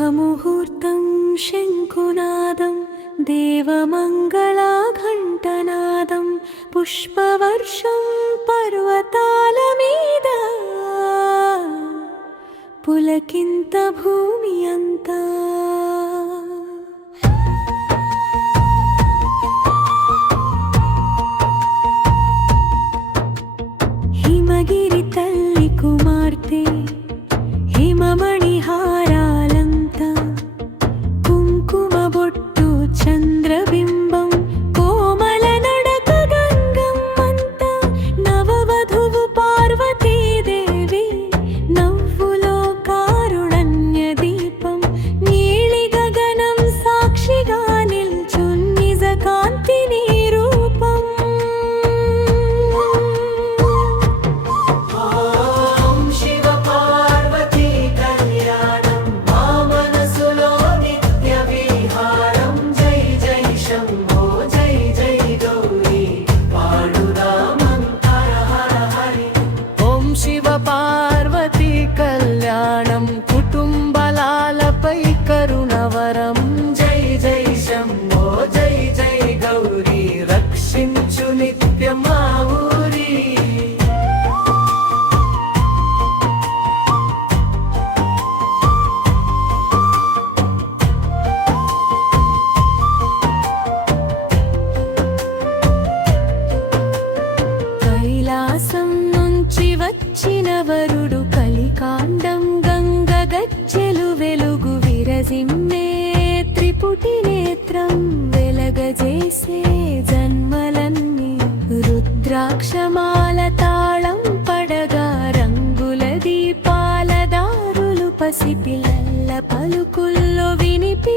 శుభముహూర్తం శంకునాదం దేవమంగళఘంటనాదం పుష్పవర్షం పర్వతాల మీద పులకింత భూమి అంతా హిమగిరి తల్లి కుమార్తె హిమమణి హారాలంతా కుంకుమ బొట్టు చంద్రబింబం కోమల నడక గంగమ్మంతా నవవధువు పార్వతీదేవి నవ్వులో కారుణ్య దీపం నీలి గగనం సాక్షిగా నిల్చున్ నిజ కాంతి నీ రూపం. పార్వతీ కళ్యాణం కుటుంబలాలపై కరుణవరం జై జై శంభో జై జై గౌరీ రక్షించు నిత్య మా ఊరి. కైలాసం నుంచి వచ్చిన వరుడు కలికాండం గంగ గజ్జెలు వెలుగు విరజిమ్మే త్రిపుటి నేత్రం వెలగజేసే జన్మలన్నీ రుద్రాక్షమాల తాళం పడగా రంగుల దీపాల దారులు పసిపిల్లల పలుకుల్లో వినిపి